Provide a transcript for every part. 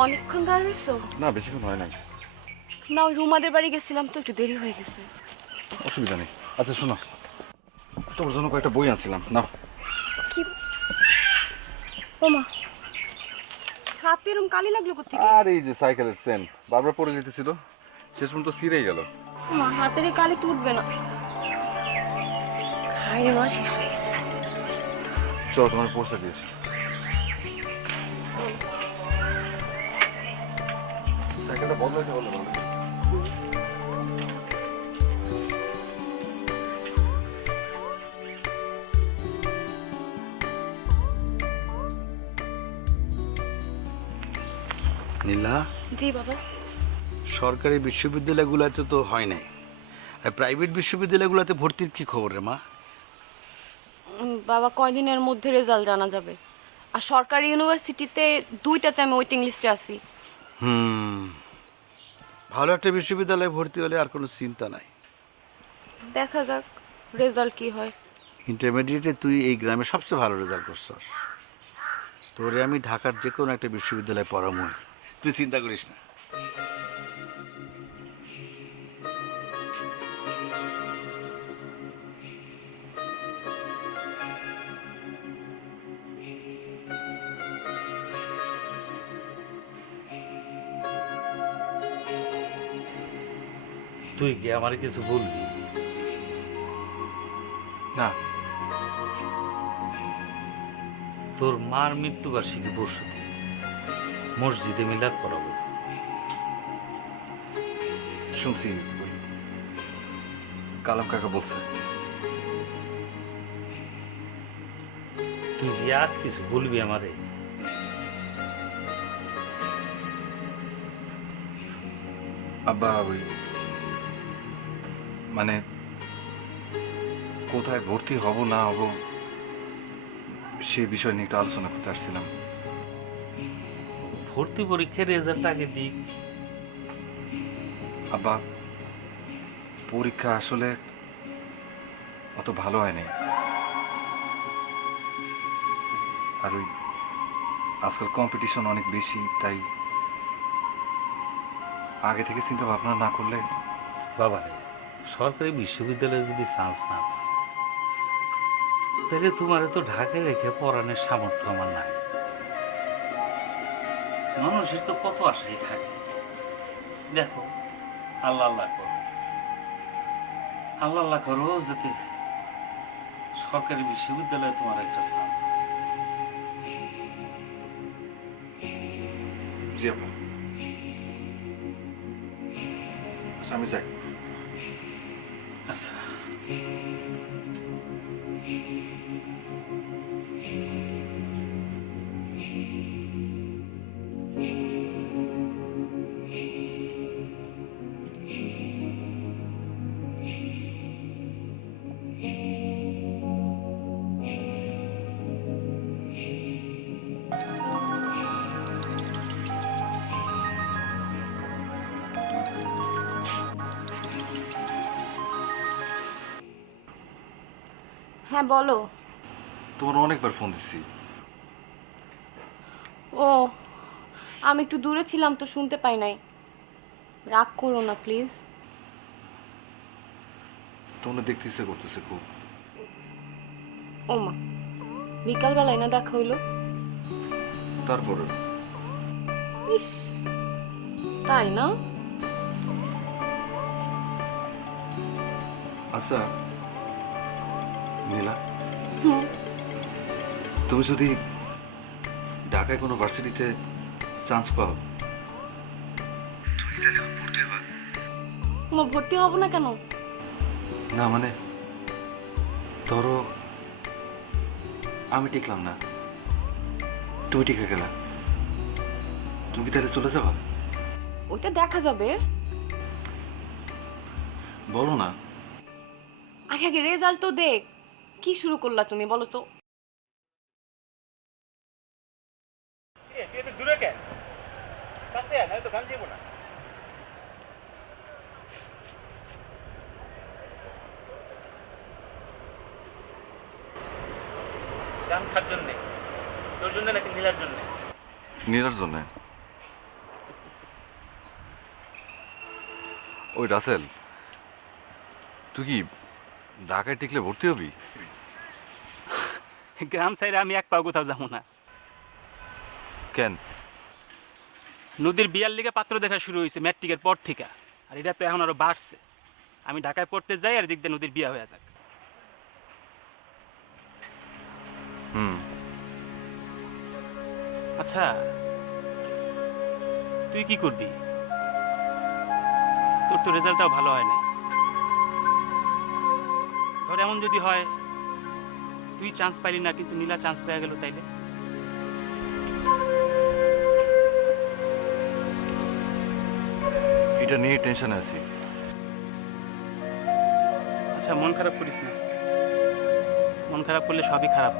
অনেকক্ষণ দাঁড়িয়েছো? না বেশিক্ষণ হয় নাই। না, ওই রুমাদের বাড়ি গেছিলাম তো একটু দেরি হয়ে গেছে। অসুবিধা নেই। আচ্ছা শোনো, তোমার জন্য কয়েকটা বই আনছিলাম, নাও। কি? ওমা, হাতে এরম কালি লাগলো কোত্থেকে? আর এই যে সাইকেলের চেন বারবার পড়ে যেতেছিল, শেষ পর্যন্ত ছিঁড়েই গেল। ওমা, হাতের এই কালি তুটবে না। হায় রে মা, শেষ হয়ে গেছে। চলো তোমার পৌঁছা দিয়েছি। সাইকেলটা বদলাইতে বললো ভালো। নীলা, জি বাবা। সরকারি বিশ্ববিদ্যালয়গুলোতে তো হয় নাই, আর প্রাইভেট বিশ্ববিদ্যালয়গুলোতে ভর্তির কি খবর রে মা? বাবা, কয়দিনের মধ্যে রেজাল্ট জানা যাবে। আর সরকারি ইউনিভার্সিটিতে দুইটাতে আমি ওয়েটিং লিস্টে আছি। হুম, ভালো একটা বিশ্ববিদ্যালয়ে ভর্তি হলে আর কোনো চিন্তা নাই। দেখা যাক রেজাল্ট কি হয়। ইন্টারমিডিয়েটে তুই এই গ্রামে সবচেয়ে ভালো রেজাল্ট করছস, তোরে আমি ঢাকার যে কোনো একটা বিশ্ববিদ্যালয়ে পড়াবো, তুই চিন্তা করিস না। তুই কি আমার কিছু বলবি? না, তোর মার মৃত্যুবার্ষিকী পরশু দিন মসজিদে মিলাদ পড়াবো। শুনছি কালাম কাকা বলছে। তুই যে আর কিছু বলবি আমারে? আব্বা ওই মানে কোথায় ভর্তি হব না হব সে বিষয় নিয়ে একটু আলোচনা করতে আসছিলাম। ভর্তি পরীক্ষার রেজাল্ট আগে দিক। আব্বা, পরীক্ষা আসলে অত ভালো হয়নি। আর ওই আজকাল কম্পিটিশন অনেক বেশি, তাই আগে থেকে চিন্তা ভাবনা না করলে। বাবা রে, সরকারি বিশ্ববিদ্যালয়ে যদি চান্স না পায় তাহলে তোমার তো ঢাকায় রেখে পড়ানোর সামর্থ্য আমার নাই। মানুষের তো কত আশাই থাকে। দেখো, আল্লাহ আল্লাহ করো, আল্লাহ আল্লাহ করো যাতে সরকারি বিশ্ববিদ্যালয়ে তোমার একটা চান্স। জি আব্বা। আচ্ছা আমি যাই। আচ্ছা, হ্যাঁ বলো। তোমার অনেকবার ফোন দিচ্ছি। ও, আমি একটু দূরে ছিলাম তো শুনতে পাই নাই। রাগ করো না প্লিজ। তোমরা দেখতে ইচ্ছে করতেছে খুব। ওমা, বিকালবেলায় না দেখা হইলো? তারপরে ইস, তাই না? আচ্ছা নীলা, হুম। তুমি যদি ঢাকায় কোনো ভার্সিটিতে চান্স পাও, ওমা, ভর্তি হব না কেন? না মানে ধরো আমি টিকলাম না, তুমি টিকে গেলা, তুমি কি তাহলে চলে যাবা? ওইটা দেখা যাবে। বলো না। আগে আগে রেজাল্ট তো দেখ। কি শুরু করলা তুমি বলো তো? গান খার জন্যে, তোর জন্য নাকি নীলার জন্যে? নীলার জন্য। ওই রাসেল, তুই কি ঢাকায় টিকলে ভর্তি হবি? গ্রাম সাইডে আমি এক পাও কোথাও যাবো না। কেন? নদীর বিয়ার লিগে পাত্র দেখা শুরু হয়েছে ম্যাট্রিকের পর থেকে, আর এটা তো এখন আরো বাড়ছে। আমি ঢাকায় পড়তে যাই আর দিক দিয়ে নদীর বিয়া হয়ে যাক। হুম। আচ্ছা, তুই কি করবি? তোর তো রেজাল্টটাও ভালো হয় না। ধর এমন যদি হয় তুই চান্স পাইলি না কিন্তু নীলা চান্স পেয়ে গেল, তাইলে? এটা নিয়ে টেনশনে আছি। আচ্ছা, মন খারাপ করিস না। মন খারাপ করলে সবই খারাপ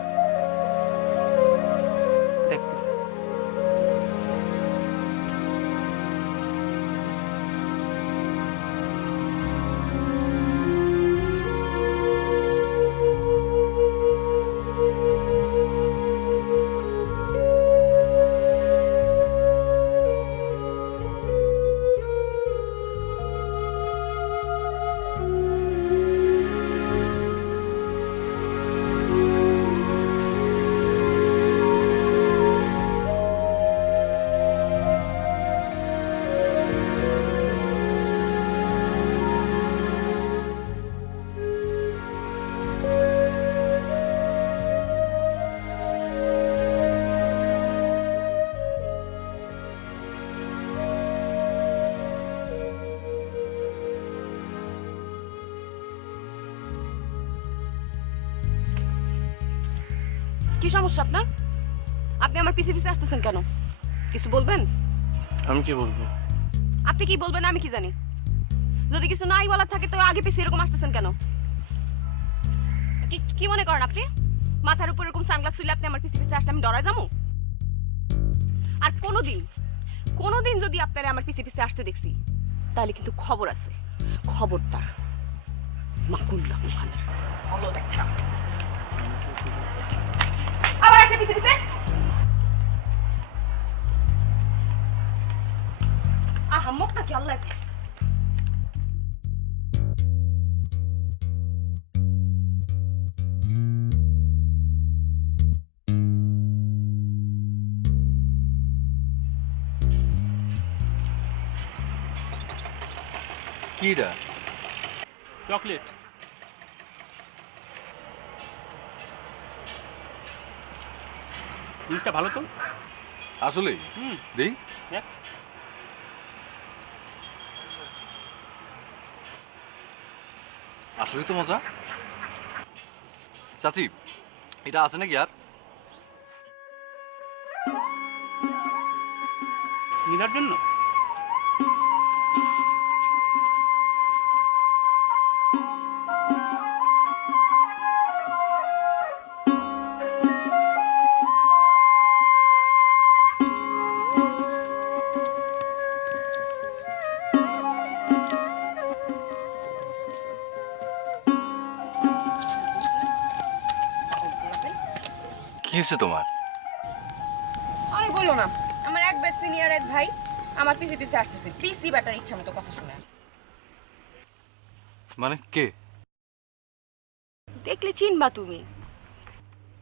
দেখতিস। কি সমস্যা আপনার? আপনি আমার পিছে পিছে আসতেছেন কেন? কিছু বলবেন? আমি কি বলবো? আপনি কি বলবেন আমি কি জানি? যদি কিছু নাই বলার থাকে তো আগে পিছে এরকম আসতেছেন কেন? কি মনে করেন আপনি? মাথার উপর এরকম সানগ্লাস তুলে আপনি আমার পিছে পিছে আসলে আমি ডরাই যাবো? আর কোনোদিন যদি আপনারা আমার পিছে পিছে আসতে দেখছি তাহলে কিন্তু খবর আছে। খবরদার। মাকুল্লা ওখানে হলো দেখা। আবার আসে পিছে পিছে। আহা, মুখটা কি আল্লাহ। কিটা? চকলেট। জিনিসটা ভালো তো? আসলে হুম। দেই। দেখ। আসলে তো মজা। চাচি, এটা আছে নাকি আর? নীলার জন্য? কি হয়েছে তোমার? আমি বললো না, আমার এক ব্যাচ সিনিয়র এক ভাই আমার পিছে পিছে আসতেছে। পিসি ব্যাটার ইচ্ছা মতো কথা শুনে। মানে কে? দেখলে চিনবা তুমি।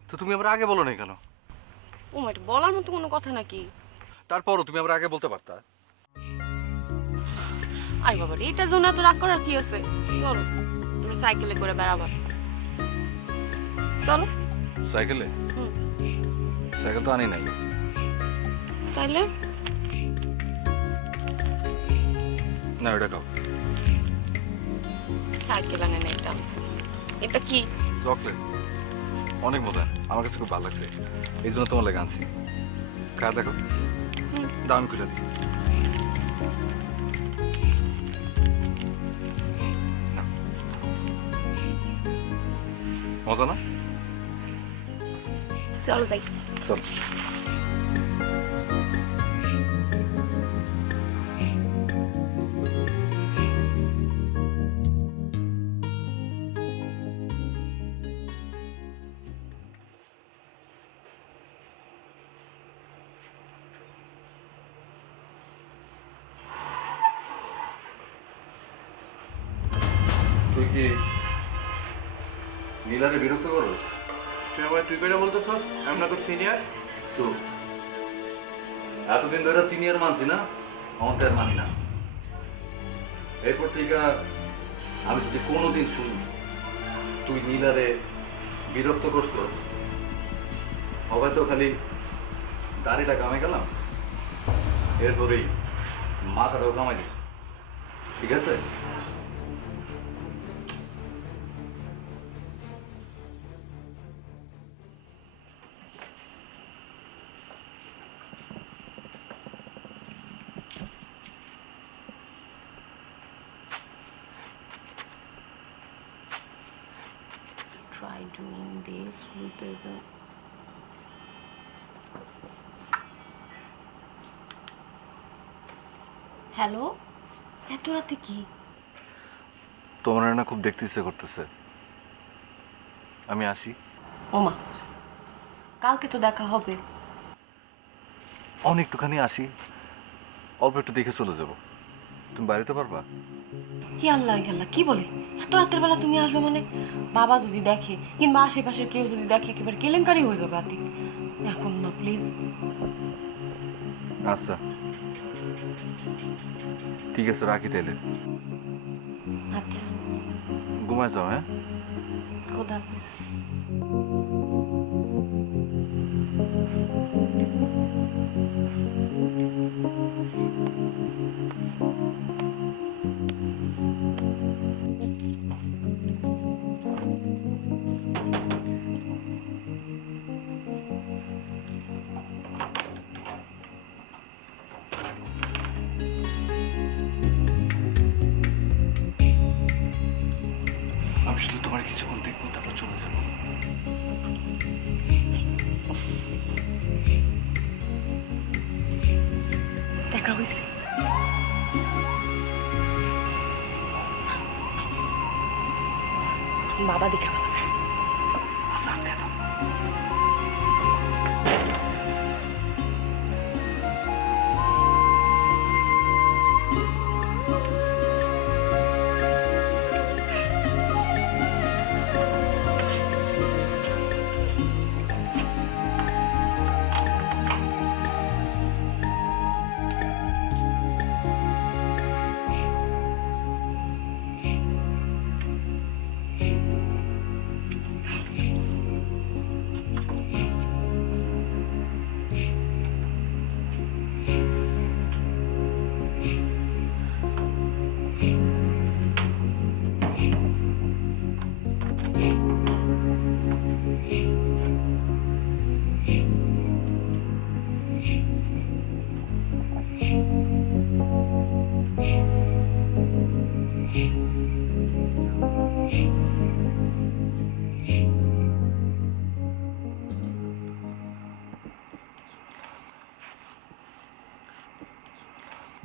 তো তুমি আবার আগে বলো না কেন? ও মাই, বলার মতো কোনো কথা নাকি? তারপরও তুমি আবার আগে বলতে পারতা। আই বাবা রে, এটার জন্য এত রাগ করার কি আছে? চলো তুমি সাইকেলে করে বেড়াবা। চলো। সাইকেলে? হুম। সাইকেল তো আনি নাই। তাইলে না, ওটা খাও। সাইকেল আনে না এটা। এটা কি? চকলেট। অনেক মজা, আমার কাছে খুব ভালো লাগছে, এই জন্য তোমার লেগে আনছি। খাওয়া দেখো। দাম খুলে দিই। মজা না? চলো যাই। চল। তুই কি নীলারে বিরক্ত করস? তুই আমার তুই করে বলতেছ আমি না তোর সিনিয়র? তো এতদিন ধরে সিনিয়র মানছি না, আমাদের মানি না। এরপর থেকে আমি যদি কোনোদিন শুনি তুই নীলারে বিরক্ত করছস, হয়তো খালি দাড়িটা কামে গেলাম, এরপরেই মাথাটাও কামাই দিস, ঠিক আছে? Try doing this with the hello, এত রাতে কি? তোমার না খুব দেখতে ইচ্ছে করতেছে, আমি আসি। ওমা, কালকে তো দেখা হবে। অনেকটুখানি আসি, অল্প একটু দেখে চলে যাব। তুমি বাড়িতে পারবা? কি আল্লাহ আল্লাহ, কি বলে এত রাতের বেলা তুমি আসবে? মানে বাবা যদি দেখে কিংবা আশেপাশের কেউ যদি দেখে একেবারে কেলেঙ্কারি হয়ে যাবে। আতিক, এখন না প্লিজ। আচ্ছা ঠিক আছে, রাখি তাইলে। আচ্ছা, ঘুমায় যাও। হ্যাঁ, খোদা হাফেজ। আমি শুধু তোমার কিছুক্ষণ দেখবো, তারপর চলে যাবো। দেখা হয়েছে। বাবা দেখে ফেলবে।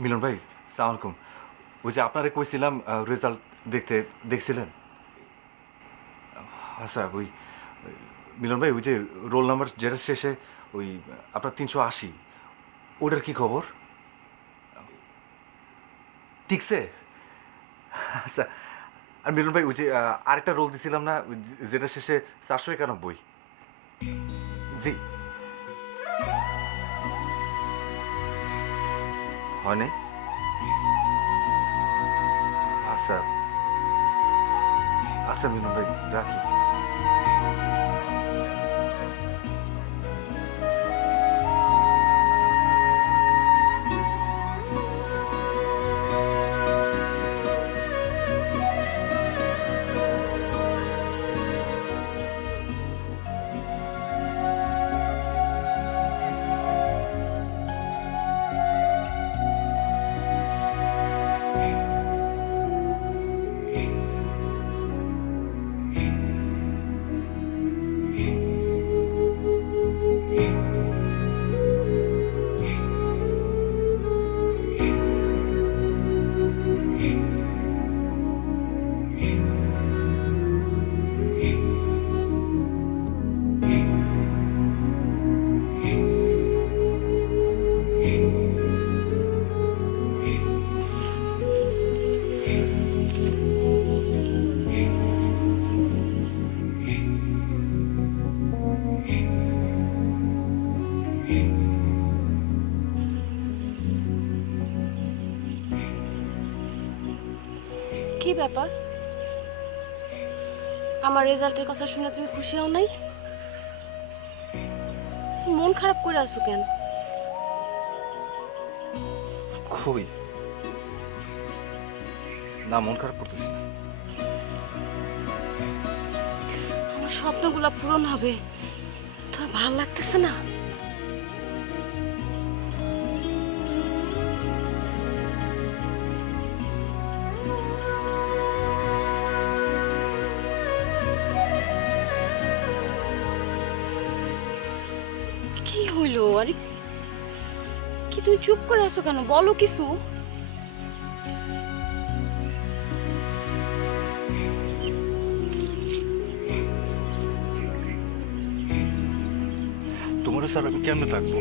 মিলন ভাই, সালাম আলাইকুম। ওই যে আপনারে কইছিলাম রেজাল্ট দেখছিলেন? আচ্ছা, ওই মিলন ভাই, ওই যে রোল নাম্বার যেটা শেষে ওই আপনার 380, ওটার কি খবর? ঠিকছে? আচ্ছা। আর মিলন ভাই, ওই যে আরেকটা রোল দিছিলাম না, যেটা শেষে 491? জি, হয় নাই? আচ্ছা আচ্ছা মিলন ভাই, রাখি। কি ব্যাপার? আমার রেজাল্টের কথা শুনে তুমি খুশি হও নাই? মন খারাপ করে আছো কেন? খুবই না, মন খারাপ করতেছি না। আমার স্বপ্নগুলো পূরণ হবে, তোমার ভালো লাগতেছে না? কি হইলো? আরে কি তুমি চুপ করে আছো কেন? বলো কিছু। তোমার স্যার আমি কেমনে থাকবো?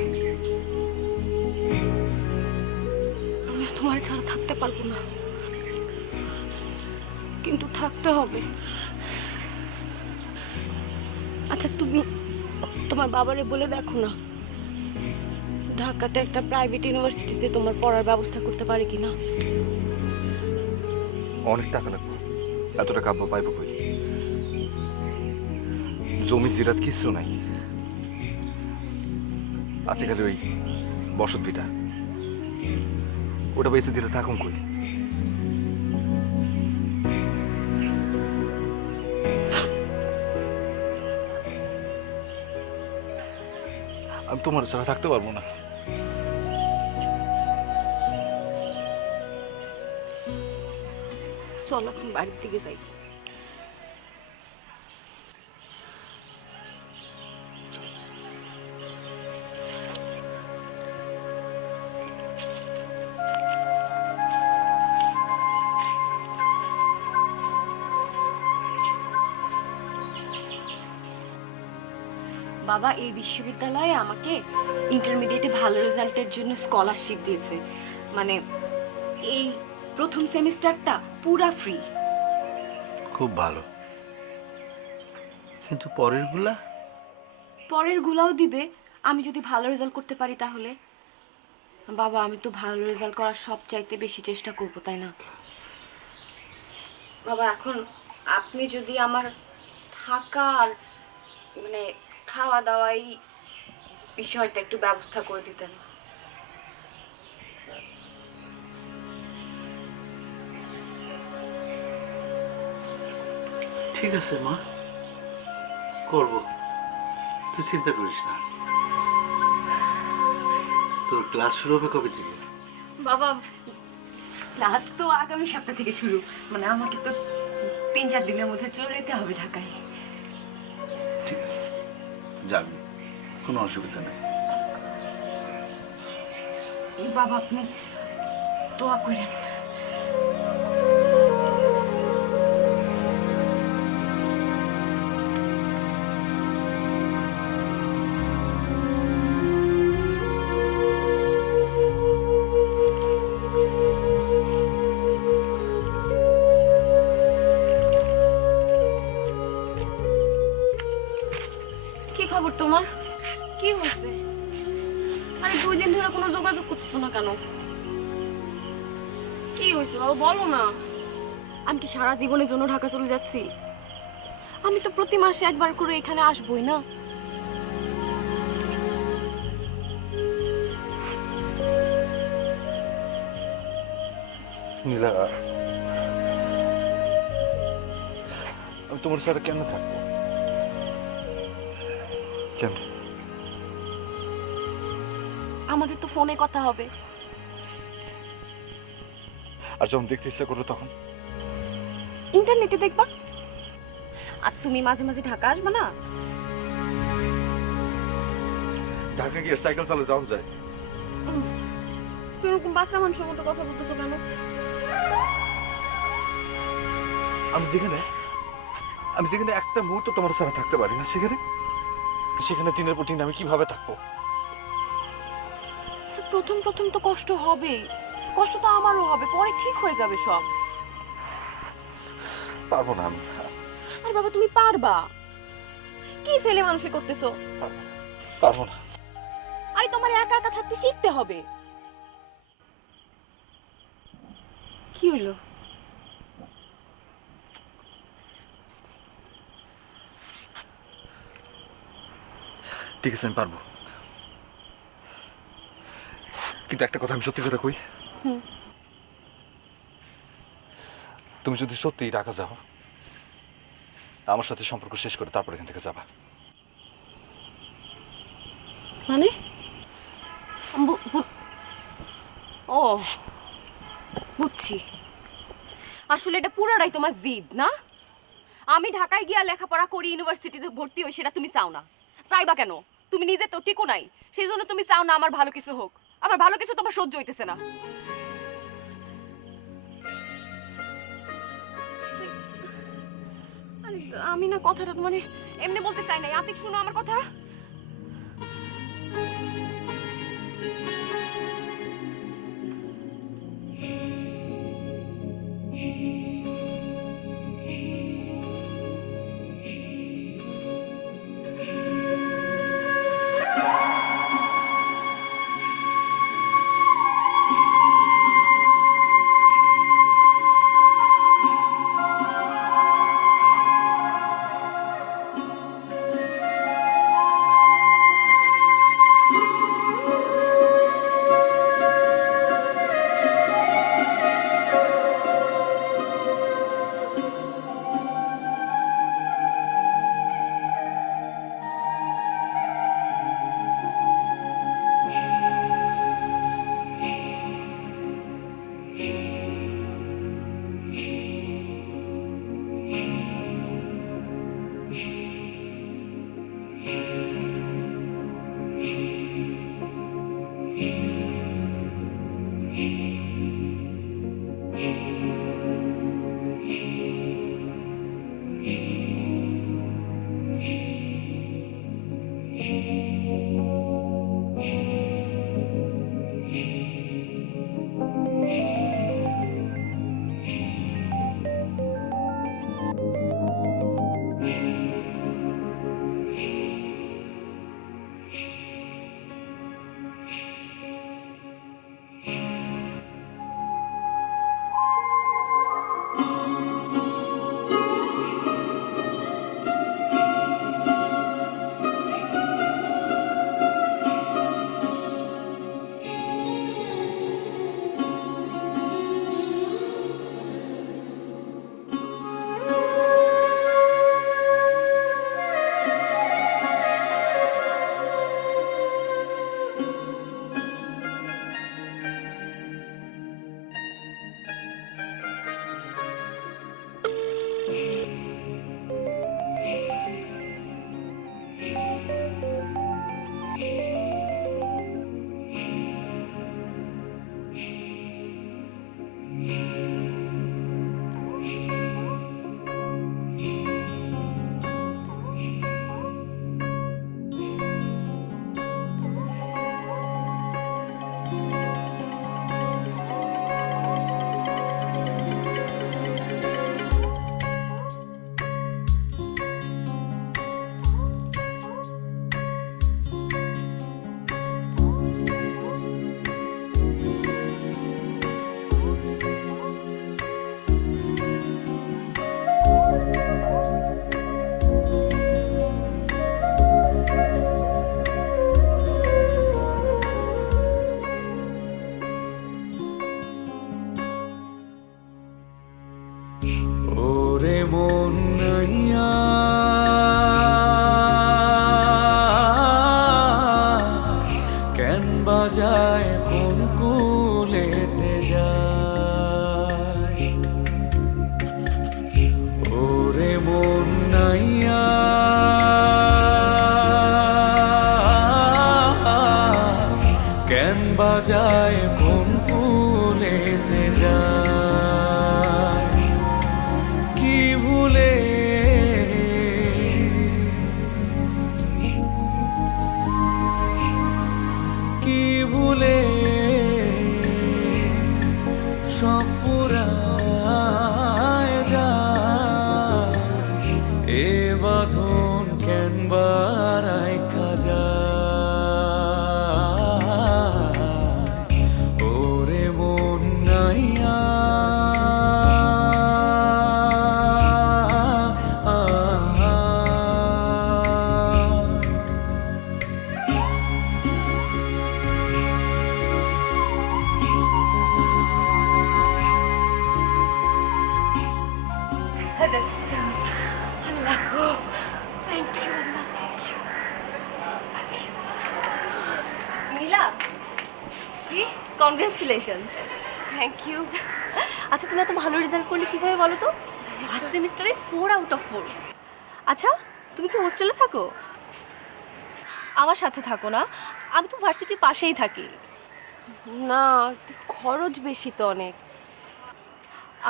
আমি তোমার ছাড়া থাকতে পারবো না, কিন্তু থাকতে হবে। আচ্ছা তুমি তোমার বাবারে বলে দেখো না, ঢাকাতে একটা প্রাইভেট ইউনিভার্সিটিতে তোমার পড়ার ব্যবস্থা করতে পারে কিনা। অনেক টাকা লাগবে, এত টাকা আব্বা পাইব কই? জমি জিরাত কিছু নাই, আছে খালি ওই বসত ভিটা, ওটা বেঁচে দিলে থাকুন কই? আমি তোমার ছাড়া থাকতে পারবো না। চলো এখন বাড়ির দিকে যাই। বাবা এই বিশ্ববিদ্যালয়ে আমাকে ইন্টারমিডিয়েটে ভালো রেজাল্টের জন্য স্কলারশিপ দিয়েছে, মানে এই প্রথম সেমিস্টারটা পুরা ফ্রি। খুব ভালো, কিন্তু পরের গুলা? পরের গুলাও দিবে আমি যদি ভালো রেজাল্ট করতে পারি তাহলে। বাবা আমি তো ভালো রেজাল্ট করার সবচাইতে বেশি চেষ্টা করব, তাই না? বাবা এখন আপনি যদি আমার থাকা আর মানে খাওয়া দাওয়া এই বিষয়টা একটু ব্যবস্থা করে দিতেন। ঠিক আছে মা, করবো, তুই চিন্তা করিস না। তোর ক্লাস শুরু হবে কবে থেকে? বাবা ক্লাস তো আগামী সপ্তাহ থেকে শুরু, মানে আমাকে তো 3-4 দিনের মধ্যে চলে যেতে হবে ঢাকায়। ঠিক আছে, যাবি, কোনো অসুবিধা নেই। বাবা আপনি দোয়া করেন। কি খবর তোমার? কি হয়েছে? আরে 2 দিন ধরে কোনো যোগাযোগ করতেছো না কেন? কি হয়েছে বাবা বলো না। আমি কি সারা জীবনের জন্য ঢাকা চলে যাচ্ছি? আমি তো প্রতি মাসে একবার করে এখানে আসবোই না। নীলা, আমি তোমার সাথে কেন থাকবো? কেন? আমাদের তো ফোনে কথা হবে। আর যখন দেখতে ইচ্ছা করো তখন? ইন্টারনেটে দেখবা। আর তুমি মাঝে মাঝে ঢাকা আসবে না? ঢাকা গিয়ে সাইকেল চালিয়ে যাওয়া যায়? তুমি এরকম বাচ্চা মানুষের মতো কথা বলতেছো কেন? আমি যেখানে একটা মুহূর্ত তোমার সাথে থাকতে পারি না, সেখানে দিনের পর দিন আমি কিভাবে থাকবো? প্রথম প্রথম তো কষ্ট হবে, কষ্ট তো আমারও হবে, পরে ঠিক হয়ে যাবে সব। পারবো না আমি। আরে বাবা তুমি পারবা, কি ছেলে মানুষই করতেছো। পারবো না। আরে তোমার একা একা থাকতে শিখতে হবে। কি হলো? ঠিক আছে আমি পারবো, কিন্তু একটা কথা আমি সত্যি করে কই, হুম। তুমি যদি সত্যি ঢাকা যাও, আমার সাথে সম্পর্ক শেষ করে তারপর এখান থেকে যাবা। মানে ও বুঝছি, আসলে এটা পুরোটাই তোমার জিদ না? আমি ঢাকায় গিয়া লেখাপড়া করি, ইউনিভার্সিটিতে ভর্তি হই, সেটা তুমি চাও না। চাইবা কেন? তুমি নিজে তো টিকো নাই, সেই জন্য তুমি চাও না আমার ভালো কিছু হোক। আমার ভালো কিছু তোমার সহ্য হইতেছে না। আরে, আমি না কথাটা তো মানে এমনি বলতে চাই নাই। আতিক, শুনো আমার কথা। ওরে মন নাইয়া কেন বাজায় কোন কুলেতে যায়, ওরে মন নাইয়া কেন বাজায় কোন কুলেতে যায়, কি ভুলে কংগ্রাচুলেশন। Thank you. আচ্ছা তুমি এত ভালো রেজাল্ট করলে কিভাবে বলো তো? ফার্স্ট সেমিস্টারে 4 আউট অফ 4। আচ্ছা তুমি কি হোস্টেলে থাকো? আমার সাথে থাকো না, আমি তো ভার্সিটির পাশেই থাকি। না, খরচ বেশি তো অনেক।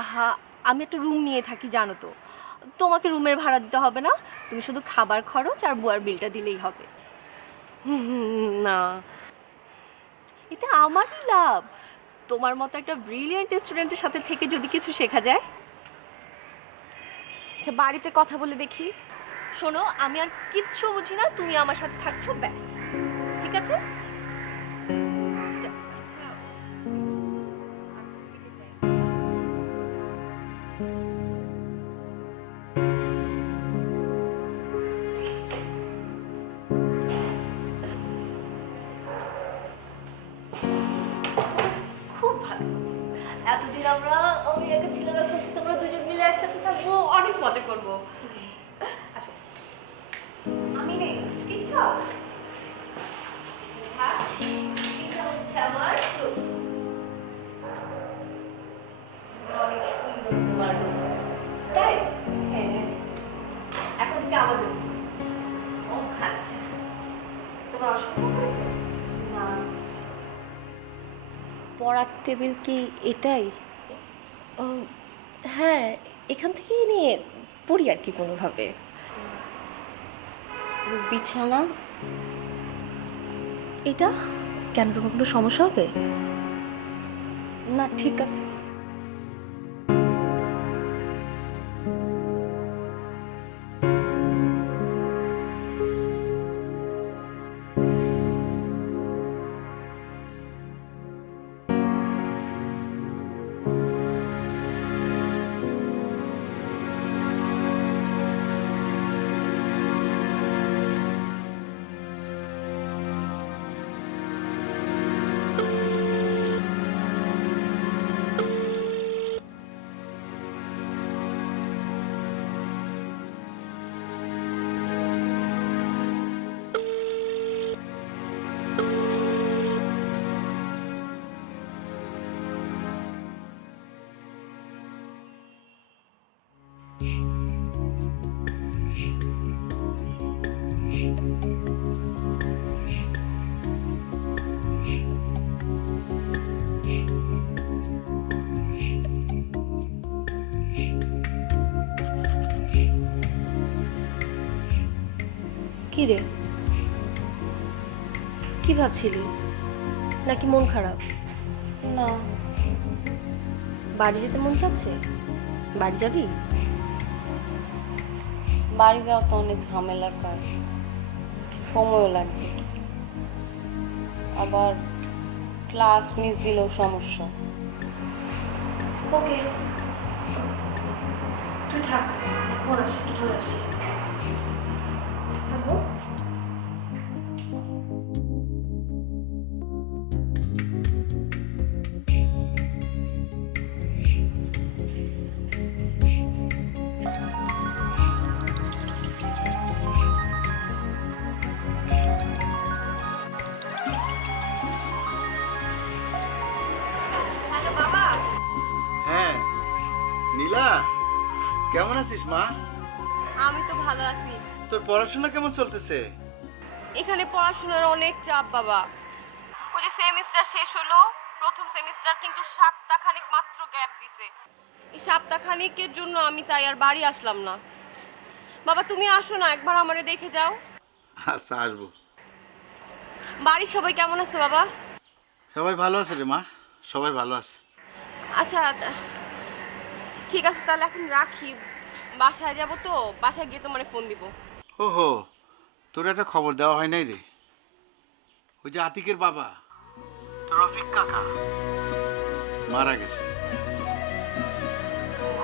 আহা, আমি একটা রুম নিয়ে থাকি জানো তো, তোমাকে রুমের ভাড়া দিতে হবে না, তুমি শুধু খাবার খরচ আর বুয়ার বিলটা দিলেই হবে। না, এতে আমারই লাভ। তোমার মতো একটা ব্রিলিয়েন্ট স্টুডেন্টের সাথে থেকে যদি কিছু শেখা যায়। আচ্ছা বাড়িতে কথা বলে দেখি। শোনো, আমি আর কিচ্ছু বুঝি না, তুমি আমার সাথে থাকছো ব্যাস, ঠিক আছে? খুব ভালো। এতদিন আমি একা ছিলাম, এখন তোমরা দুজন মিলে একসাথে থাকবো, অনেক মজা করবো। আসো, আমি নেই কিচ্ছু হবে না। হ্যাঁ, এটা হচ্ছে আমার room। অনেক সুন্দর তোমার room, তাই? হ্যাঁ, এখন থেকে আমাদের room। ও আচ্ছা, তোমার অসুবিধা হয়েছে? না, পড়ার টেবিল কি এটাই? হ্যাঁ, এখান থেকেই নিয়ে পড়ি আর কি কোনোভাবে। বিছানা? এটা কেন, তোমার কোনো সমস্যা হবে? না ঠিক আছে। কি রে, কি ভাবছিলি? নাকি মন খারাপ? না, বাড়ি যেতে মন চাচ্ছে? বাড়ি যাবি? বাড়ি যাওয়া তো অনেক ঝামেলার কাজ, সময়ও লাগবে, আবার ক্লাস মিস দিলেও সমস্যা। ওকে, তুই থাক, ফোন আসি, একটু চলে আসি। থাকবো? হ্যাঁ নীলা, কেমন আছিস মা? আমি তো ভালো আছি। তোর পড়াশোনা কেমন চলতেছে? এখানে পড়াশোনার অনেক চাপ বাবা। ওই যে সেমিস্টার শেষ হলো, প্রথম সেমিস্টার কিন্তু সপ্তাহখানেক মাত্র গ্যাপ দিছে। এই সপ্তাহখানেকের জন্য আমি তাই আর বাড়ি আসলাম না। বাবা তুমি আসো না, একবার আমারে দেখে যাও। আচ্ছা আসবো। বাড়ির সবাই কেমন আছে বাবা? সবাই ভালো আছে রে মা, সবাই ভালো আছে। আচ্ছা ঠিক আছে, তাহলে এখন রাখি, বাসায় যাব তো, বাসায় গিয়ে তোমারে ফোন দিব। ওহো, তোর একটা খবর দেওয়া হয় নাই রে। ওই যে আতিকের বাবা, তোর রফিক কাকা, মারা গেছে।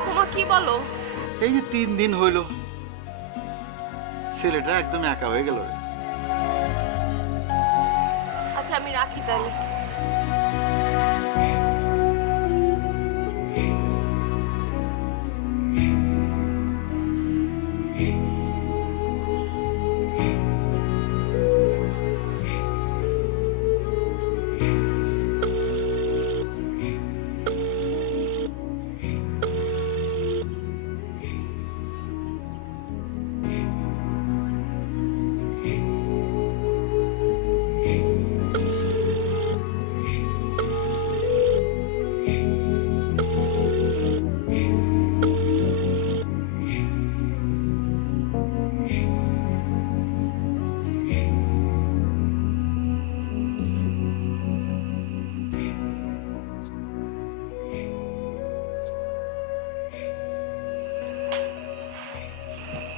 তোমা কি বলো? এই যে 3 দিন হইল, ছেলেটা একদম একা হয়ে গেল রে। আচ্ছা আমি রাখি তাহলে।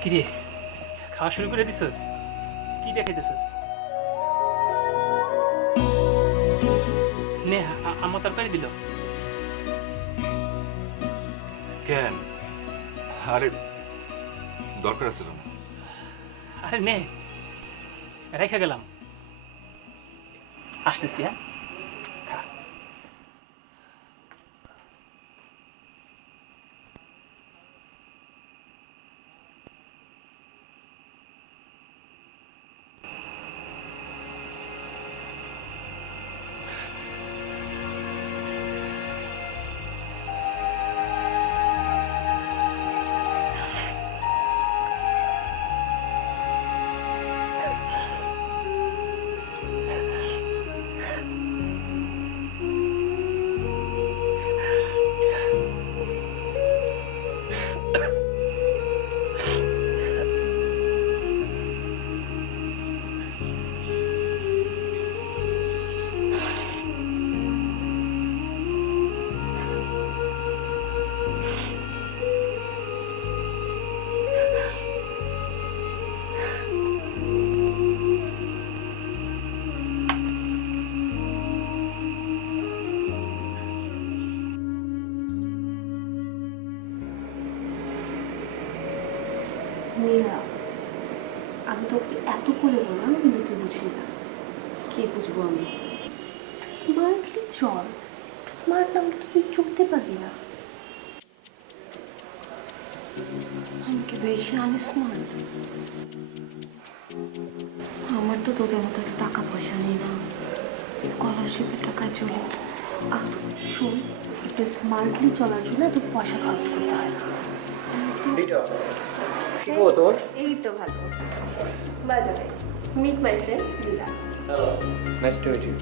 কি রে খাওয়া শুরু করে দিছ? কি দেখাইতেছ? নে আমার তরকারি দিল। কেন? আরে দরকার আছে না। আরে নে রেখে গেলাম, আসতেছি। হ্যাঁ মেয়েরা, আমি তোকে এত করে বললাম কিন্তু তুই বুঝবি না। কি বুঝবো আমি? স্মার্টলি চল, স্মার্ট না হলে তো তুই চলতে পারবি না। আমি কি বেশি আনস্মার্ট? আমার তো তোদের মতো এত টাকা পয়সা নেই না, স্কলারশিপের টাকায় চলি। আর শোন, একটু স্মার্টলি চলার জন্য এত পয়সা খরচ করতে হয় না। এই তো ভালো। By the way, meet my friend Leela. Nice to meet you.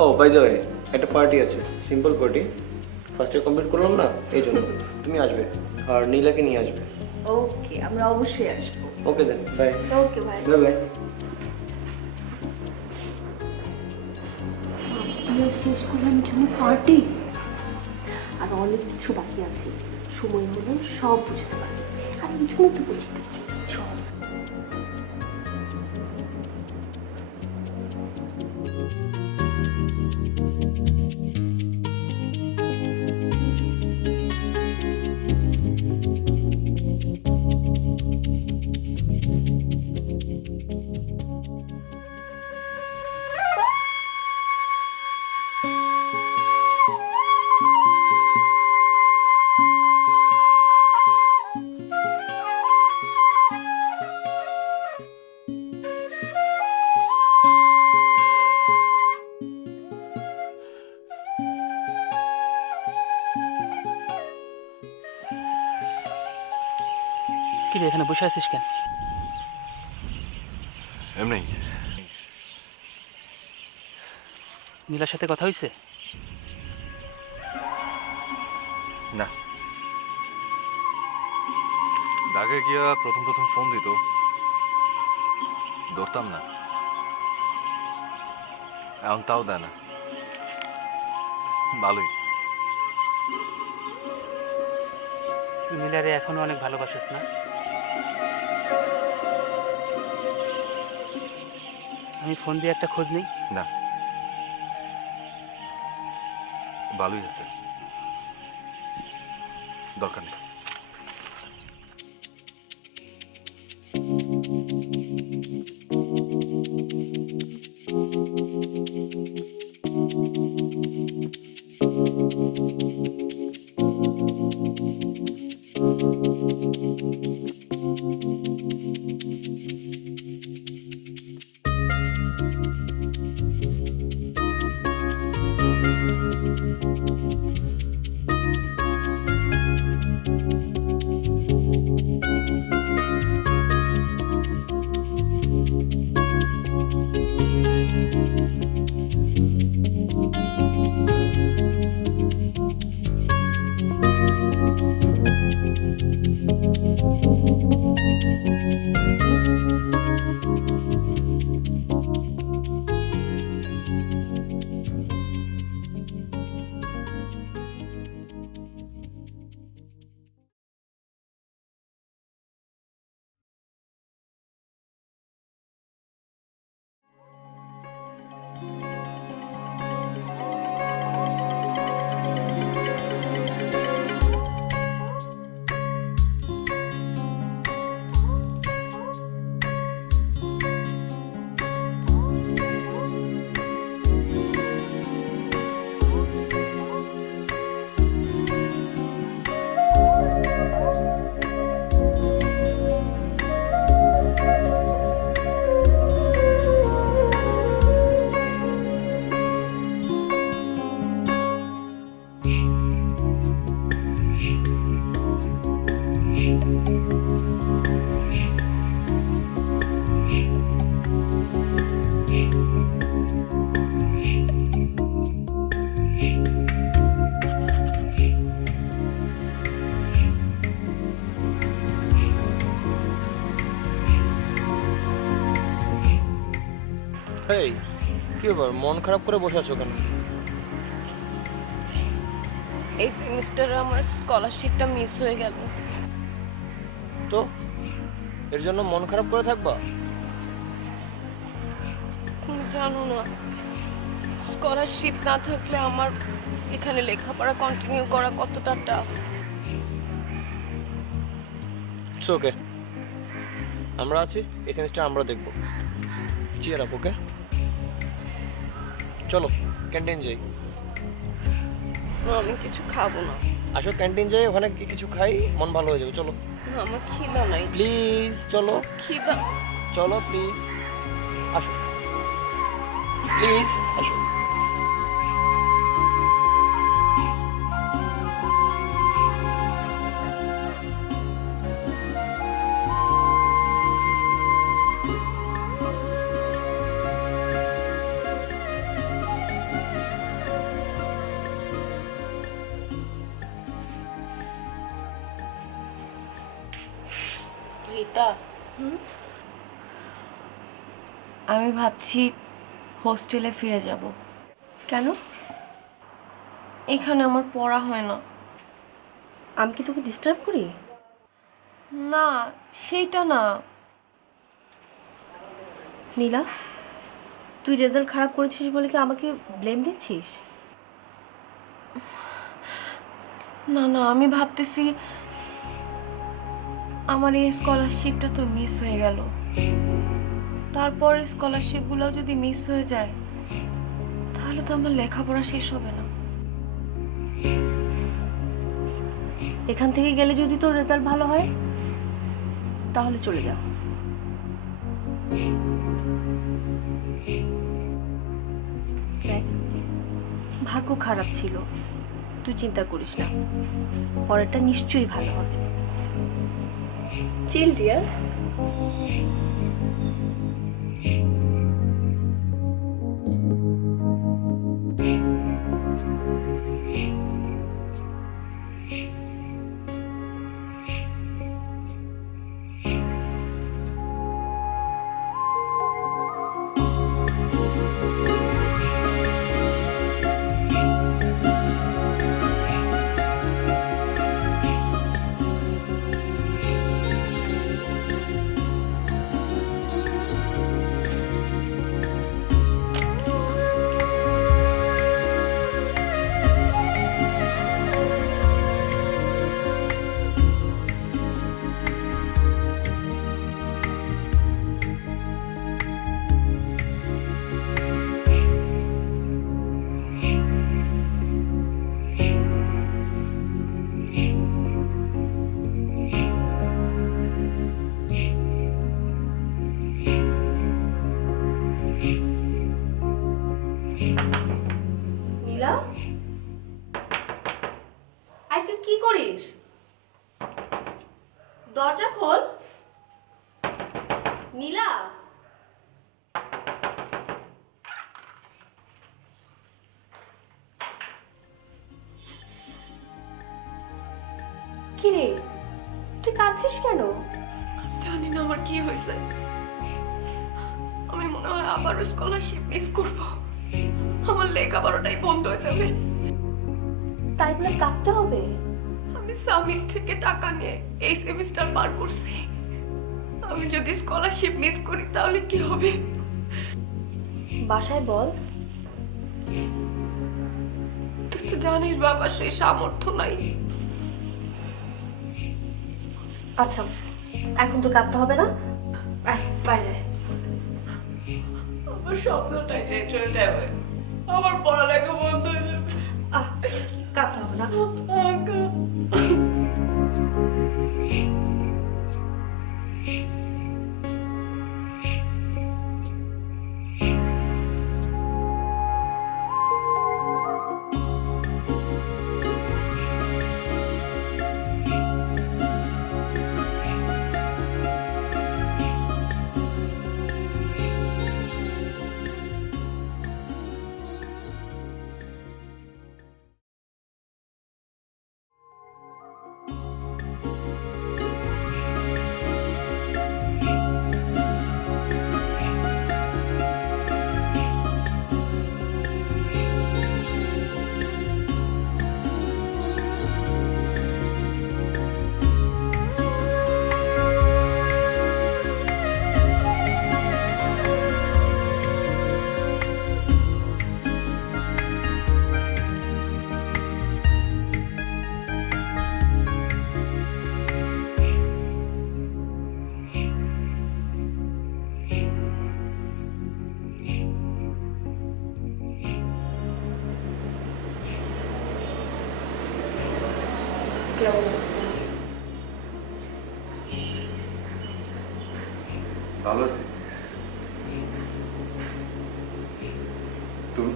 Oh by the way, একটা পার্টি আছে, সিম্পল পার্টি। ফার্স্টে কমপ্লিট করলাম না, এই জন্য তুমি আসবে আর নীলাকে নিয়ে আসবে। ওকে, আমরা অবশ্যই আসবো। Okay then, bye. Okay, bye. Bye bye. First year শেষ করলাম জন্য পার্টি, আর অনেক কিছু বাকি আছে। সময় হলে সব বুঝতে পারবে, আর এই জন্য তো বুঝে গেছি। চল। কি রে এখানে বসে আছিস কেন? এমনি নীলার সাথে কথা হয়েছে? না, ঢাকায় গিয়া প্রথম প্রথম ফোন দিত, ধরতাম না। এখন তাও দেয় না। ভালোই। তুই নীলারে এখনো অনেক ভালোবাসিস না? আমি ফোন দিয়ে একটা খোঁজ নেই। না, ভালোই আছে, দরকার নেই। এই কি ব্যাপার, মন খারাপ করে বসে আছো কেন? এই সেমিস্টারে আমার স্কলারশিপটা মিস হয়ে গেল। তো এর জন্য মন খারাপ করে থাকবা? তুমি জানো না, স্কলারশিপ না থাকলে আমার এখানে লেখাপড়া কন্টিনিউ করা কতটা টাফ। ইটস ওকে, আমরা আছি, এই সেমিস্টার আমরা দেখবো। চিয়ার আপ, ওকে? চলো ক্যান্টিন যাই। আমি কিছু খাবো না। আসো ক্যান্টিন যাই, ওখানে গিয়ে কিছু খাই, মন ভালো হয়ে যাবে। চলো আমার খিদা নাই। প্লিজ, চলো খিদা চলো প্লিজ, আসো প্লিজ, আসো। রিতা, আমি ভাবছি হোস্টেলে ফিরে যাব। কেন? এখানে আমার পড়া হয় না। আমি কি তোকে ডিস্টার্ব করি? না, সেইটা না। নীলা, তুই রেজাল্ট খারাপ করেছিস বলে কি আমাকে ব্লেম দিচ্ছিস? না না, আমি ভাবতেছি আমার এই স্কলারশিপটা তো মিস হয়ে গেল। তারপর স্কলারশিপগুলো যদি মিস হয়ে যায় তাহলে তো আমার লেখাপড়া শেষ হবে না। এখান থেকে গেলে যদি তোর রেজাল্ট ভালো হয় তাহলে চলে যাও। দেখ, ভাগ্য খারাপ ছিল, তুই চিন্তা করিস না, পরেরটা নিশ্চয়ই ভালো হবে। চিল ডিয়ার। নীলা, আই তুই কি করিস? দরজা খোল। নীলা, কি রে, তুই কাঁদছিস কেন? জানি না আমার কি হয়েছে। আমি মনে হয় আবার স্কলারশিপ মিস করব। আমার লেখাপড়াটাই বন্ধ হয়ে যাবে। তাই বলে কাঁদতে হবে? আমি সামিট থেকে টাকা নিয়ে এই সেমিস্টার পার করছি। আমি যদি স্কলারশিপ মিস করি তাহলে কি হবে? বাসায় বল। তুই তো জানিস বাবার সেই সামর্থ্য নাই। আচ্ছা, এখন তো কাঁদতে হবে না, বাইরে। আমার স্বপ্নটাই যে চলে যাবে, আমার পড়ালেখা বন্ধ হয়ে যাবে। কাঁদতে হবে না। কেমন আছো? ভালো আছি। তুমি?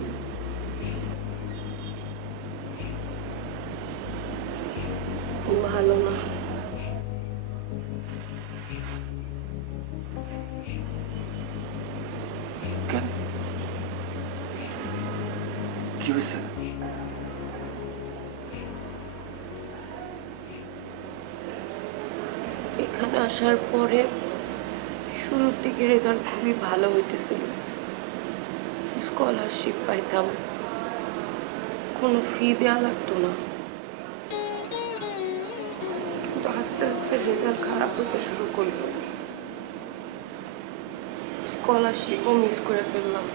ভালো না। কেন? কি হয়েছে? এখানে আসার পরে শুরুর দিকে রেজাল্ট খুবই ভালো হইতেছিল, স্কলারশিপ পাইতাম, কোনো ফি দেওয়া লাগতো না। কিন্তু আস্তে আস্তে রেজাল্ট খারাপ হতে শুরু করলো, স্কলারশিপও মিস করে ফেললাম।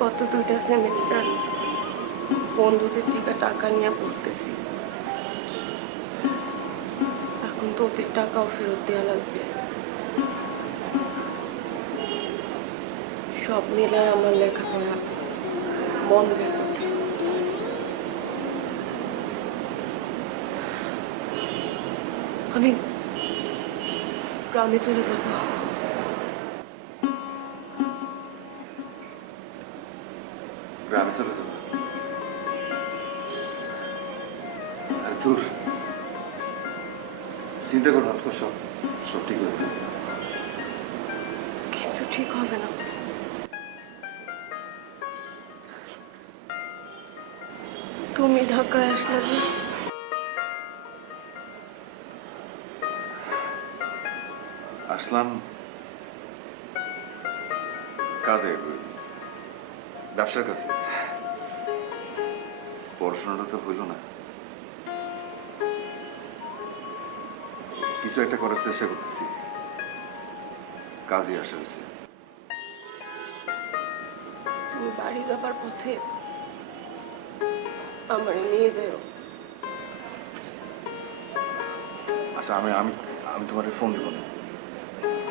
গত 2টা সেমিস্টার বন্ধুদের থেকে টাকা নিয়ে পড়তেছি, এখন তো ওদের টাকাও ফেরত দেওয়া লাগবে। সব মিলায় আমার লেখাপড়া বন্ধের পথে। আমি গ্রামে চলে যাব। গ্রামে চলে যাবো? আর তোর চিন্তা করো না, তোর সব সব ঠিক হয়ে যাবে। কিছু ঠিক হবে না। তুমি ঢাকায় আসলে যে? আসলাম কাজে, ব্যবসার কাছে। পড়াশোনাটা তো হইল না, কিছু একটা করার চেষ্টা করতেছি, কাজে আসা হয়েছে। তুমি বাড়ি যাবার পথে আমার নিয়ে যাও। আচ্ছা, আমি আমি আমি তোমার ফোন দিব না,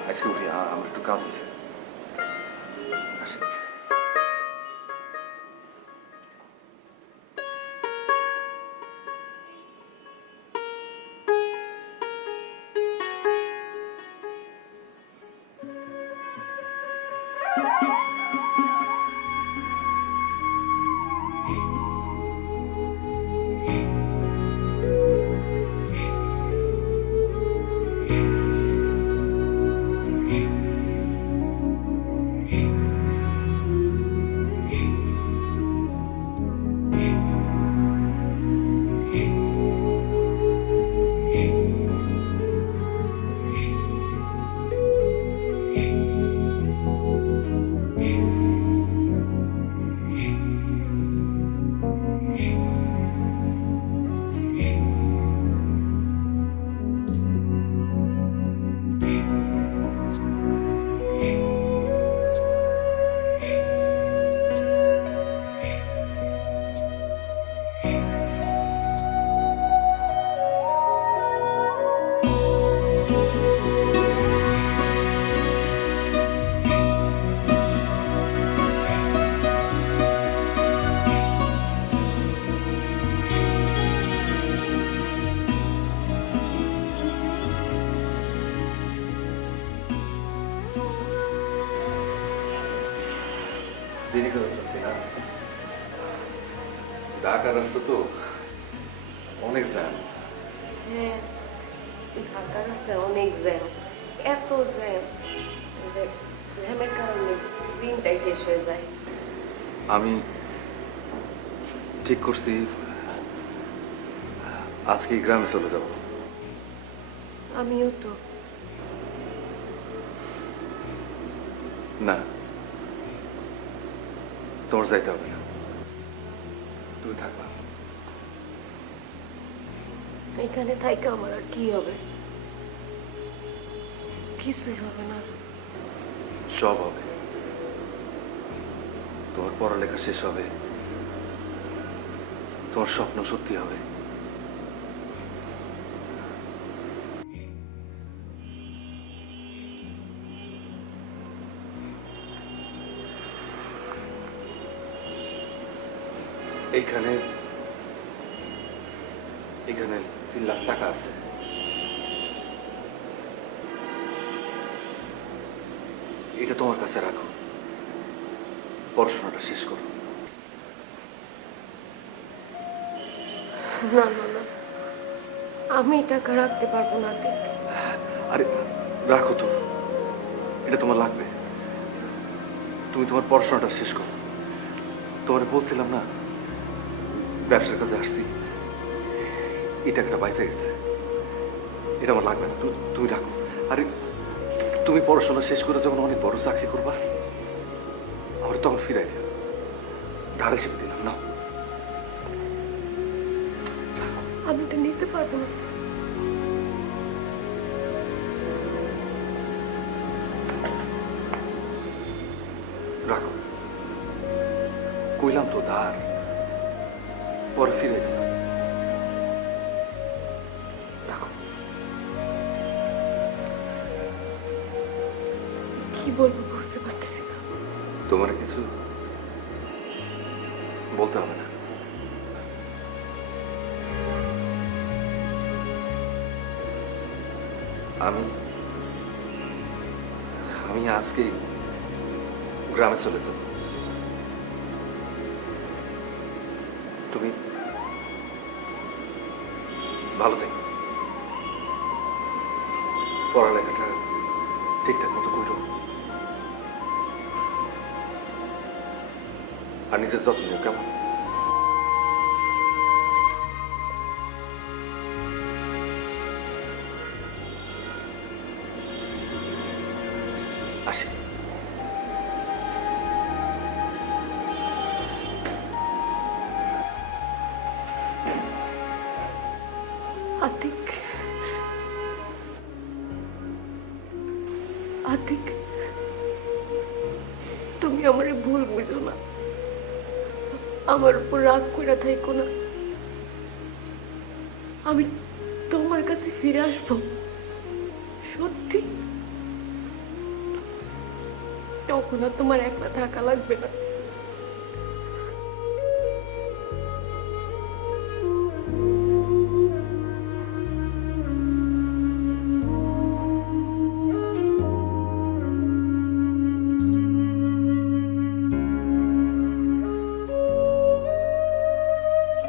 আজকে উঠি, আমার একটু কাজ আছে। আসি। দেরি করে ফেলছি না? ঢাকার রাস্তা তো অনেক জ্যাম। হ্যাঁ, ঢাকা রাস্তায় অনেক জ্যাম, এত জ্যাম যে জ্যামের কারণে দিনটাই শেষ হয়ে যায়। আমি ঠিক করছি আজকে গ্রামে চলে যাব। আমিও তো। না, তোমার যাইতে হবে না, তুই থাকবা। এখানে থাইকে আমার আর কি হবে? কিছুই হবে না। সব হবে, তোমার পড়ালেখা শেষ হবে, তোমার স্বপ্ন সত্যি হবে। এইখানে এখানে 3 লাখ টাকা আছে। এটা তোমার কাছে রাখো, পড়াশোনাটা শেষ করো। না না না, আমি টাকা রাখতে পারবো না। আরে রাখো তো, এটা তোমার লাগবে। তুমি তোমার পড়াশোনাটা শেষ করো। তোমার বলছিলাম না ব্যবসার কাজে আসছি, এই টাকাটা বাইসে গেছে, এটা আমার লাগবে না। তুমি রাখো। আরে তুমি পড়াশোনা শেষ করে যখন অনেক বড় চাকরি করবা, আমার তখন ফিরাই দিও, ধার হিসেবে দিলাম না। আমি এটা নিতে পারবো না। রাখো, কইলাম তো ধার, পরে ফিরে দিলাম। রাখো। কি বলবো বুঝতে পারতেছি না। তোমার কিছু বলতে হবে না। আমি আমি আজকে গ্রামে চলে যাব। তুমি ভালো থেকো, পড়ালেখাটা ঠিকঠাক মতো করো, আর নিজের যত্ন নিও, কেমন? আসি। আতিক, আতিক, তুমি আমারে ভুল বুঝো না, আমার উপর রাগ করে থাইকো না। আমি তোমার কাছে ফিরে আসবো, সত্যি। তখন আর তোমার একলা থাকা লাগবে না।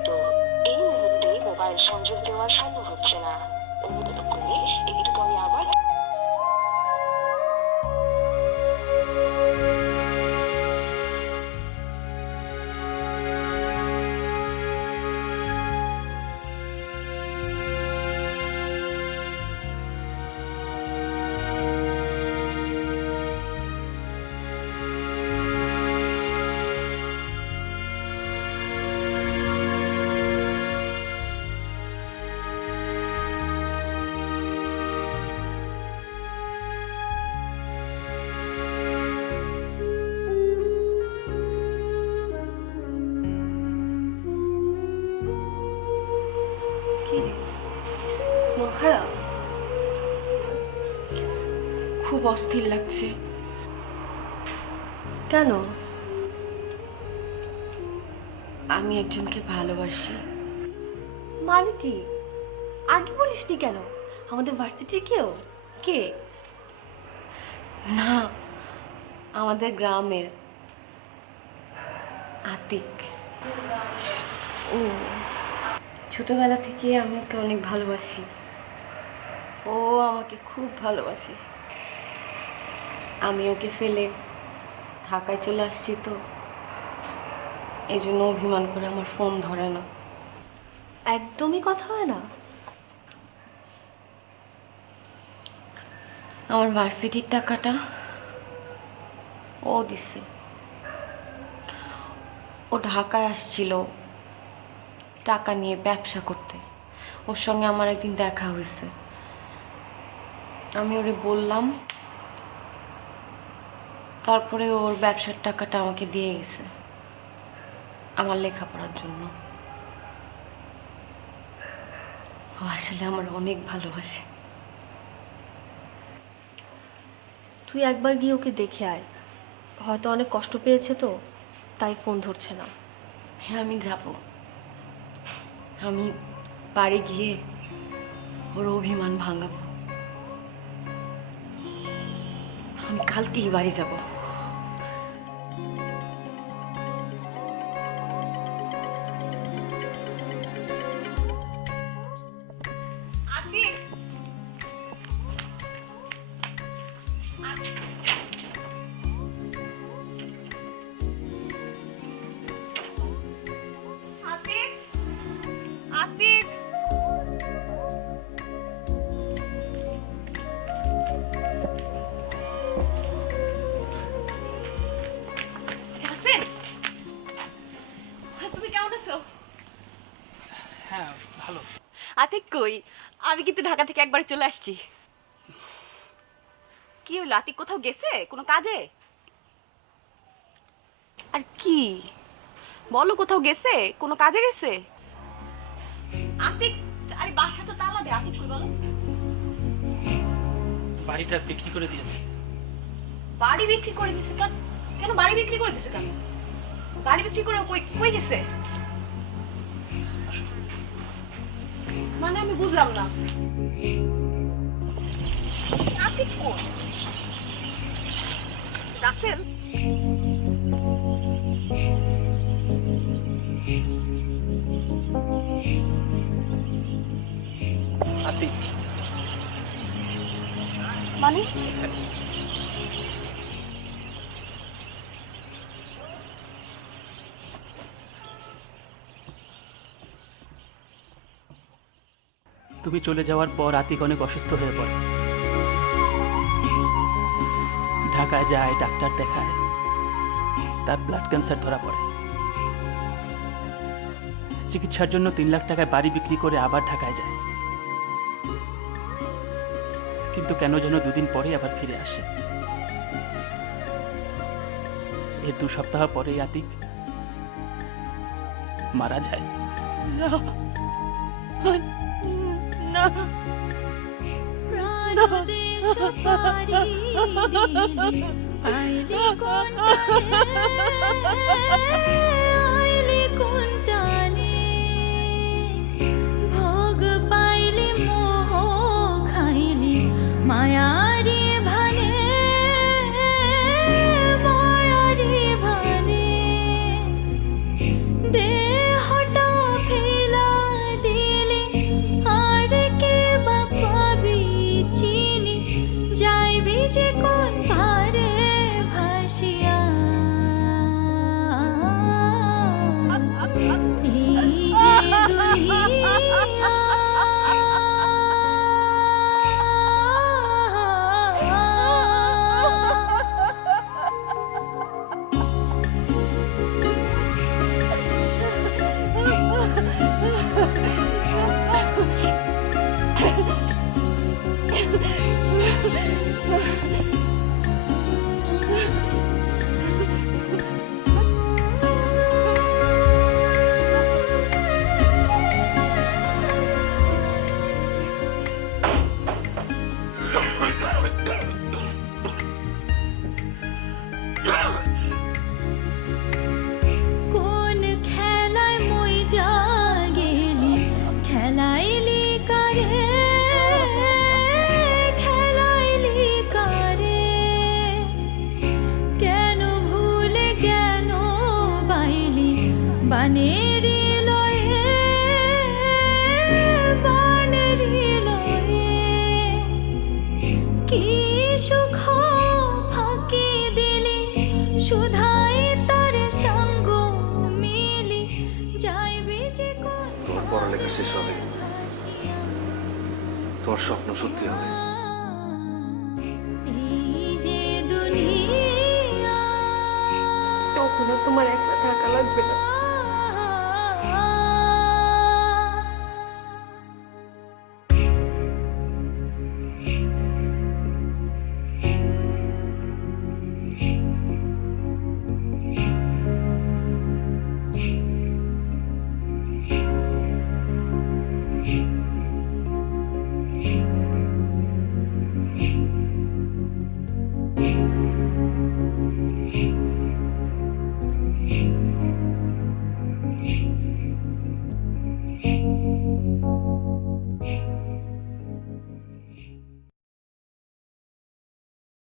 তো এই মুহূর্তে মোবাইল সংযোগ দেওয়া সম্ভব হচ্ছে না। অনুগ্রহ করে একটু পরে আবার কি রে, মন খারাপ? খুব অস্থির লাগছে। কেন? আমি একজনকে ভালোবাসি। মানে কি? আগে বলিসনি কেন? আমাদের ভার্সিটির কেউ? কে? না, আমাদের গ্রামের আতিক। ও, ছোটবেলা থেকে আমি ওকে অনেক ভালোবাসি, ও আমাকে খুব ভালোবাসে। আমি ওকে ফেলে ঢাকায় চলে আসছি, তো এই জন্য অভিমান করে আমার ফোন ধরে না। একদমই কথা হয় না? আমার ভার্সিটির টাকাটা ও দিছে। ও ঢাকায় আসছিল টাকা নিয়ে ব্যবসা করতে। ওর সঙ্গে আমার একদিন দেখা হয়েছে। আমি ওরে বললাম, তারপরে ওর ব্যবসার টাকাটা আমাকে দিয়ে গেছে আমার লেখাপড়ার জন্য। ও আসলে আমার অনেক ভালোবাসে। তুই একবার গিয়ে ওকে দেখে আয়, হয়তো অনেক কষ্ট পেয়েছে তো, তাই ফোন ধরছে না। হ্যাঁ, আমি যাব। আমি বাড়ি গিয়ে ওর অভিমান ভাঙাবো। আমি কালকেই বাড়ি যাব। আতিক, আতিক, আতিক, রাসেল, তুমি কেমন আছো? হ্যাঁ ভালো। আতিক কই? আমি কিন্তু ঢাকা থেকে একবার চলে আসছি। কি হলো, আতিক কোথাও গেছে কোনো কাজে? আর কি বলো, কোথাও গেছে কোনো কাজে গেছে? আতিক, আরে বাসা তো তালা দে। আতিক কই বলো? বাড়িটা বিক্রি করে দিয়েছে। বাড়ি বিক্রি করে দিছে কেন? কেন বাড়ি বিক্রি করে দিছে কেন? বাড়ি বিক্রি করে কই কই গেছে? মানে আমি বুঝলাম না। আতিক কই? রাসেল, আতিক মানে তুমি চলে যাওয়ার পর আতিক অনেক অসুস্থ হয়ে পড়ে। ঢাকায় যায়, ডাক্তার দেখায়, তার ব্লাড ক্যান্সার ধরা পড়ে। চিকিৎসার জন্য 3 লাখ টাকায় বাড়ি বিক্রি করে আবার ঢাকায় যায়, কিন্তু কেন যেন 2 দিন পরে আবার ফিরে আসে। এর 2 সপ্তাহ পরেই আতিক মারা যায়। না, ভোগ পাইলে মোহ খাইলে মায়ারি ভালে, মায়ারি ভালে দেহটা ফেলা দিলে আর কে বা পাবি চিনি, যাইবি যে কোন পারে ভাসিয়া। এই যে কোন খেলায় মই যা গেলি, খেলাইলি কারে, খেলাইলি কারে, কেন ভুলে কেন বাইলি বানেরি লয়ে, বানেরি লয়ে কি সুখ ফাঁকি দিলি, সুধাই তার সঙ্গ মিলি, যাইবি যে কোন তোমার পড়ালেখা শেষ হবে, ভাসিয়া। তোমার স্বপ্ন সত্যি হবে। এই যে দুনিয়া, তখন আর তোমার একলা থাকা লাগবে না। Thank you. ও